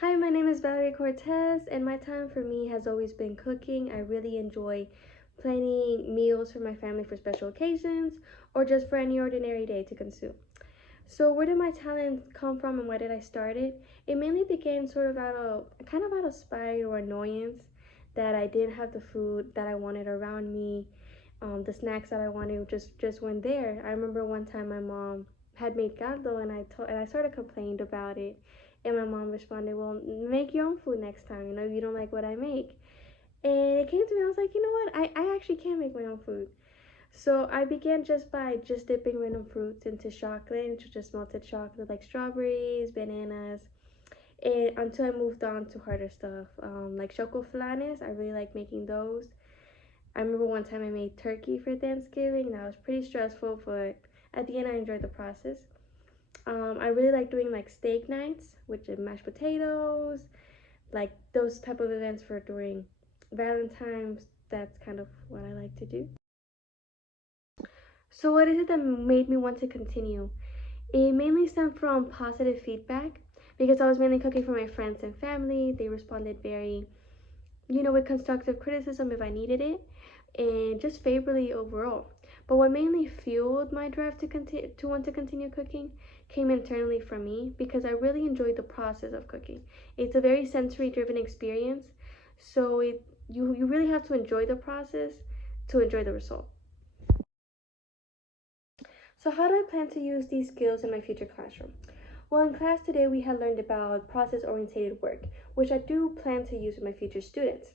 Hi, my name is Valerie Cortez, and my time for me has always been cooking. I really enjoy planning meals for my family for special occasions or just for any ordinary day to consume. So, where did my talent come from and why did I start it? It mainly began sort of out of spite or annoyance that I didn't have the food that I wanted around me. The snacks that I wanted just weren't there. I remember one time my mom had made caldo and I sort of complained about it, and my mom responded, "Well, make your own food next time. If you don't like what I make." And it came to me, I was like, you know what? I actually can make my own food. So I began just dipping random fruits into chocolate, into just melted chocolate like strawberries, bananas, and until I moved on to harder stuff like chocoflanes. I really like making those. I remember one time I made turkey for Thanksgiving. That was pretty stressful, but at the end I enjoyed the process. I really like doing like steak nights, which is mashed potatoes, like those type of events for during Valentine's. That's kind of what I like to do. So, what is it that made me want to continue? It mainly stemmed from positive feedback because I was mainly cooking for my friends and family. They responded very, with constructive criticism if I needed it, and just favorably overall. But what mainly fueled my drive to want to continue cooking came internally from me because I really enjoyed the process of cooking. It's a very sensory driven experience, so you really have to enjoy the process to enjoy the result. So, how do I plan to use these skills in my future classroom? Well, in class today, we had learned about process oriented work, which I do plan to use with my future students.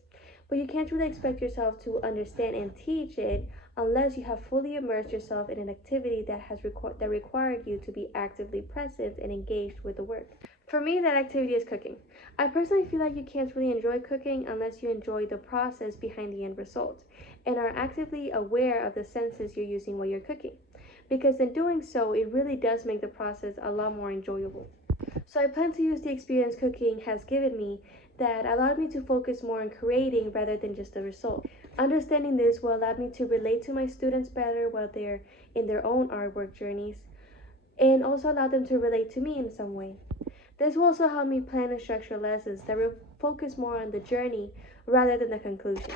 But you can't really expect yourself to understand and teach it unless you have fully immersed yourself in an activity that required you to be actively present and engaged with the work. For me, that activity is cooking. I personally feel like you can't really enjoy cooking unless you enjoy the process behind the end result and are actively aware of the senses you're using while you're cooking. Because in doing so, it really does make the process a lot more enjoyable. So I plan to use the experience cooking has given me that allowed me to focus more on creating rather than just the result. Understanding this will allow me to relate to my students better while they're in their own artwork journeys and also allow them to relate to me in some way. This will also help me plan and structure lessons that will focus more on the journey rather than the conclusion.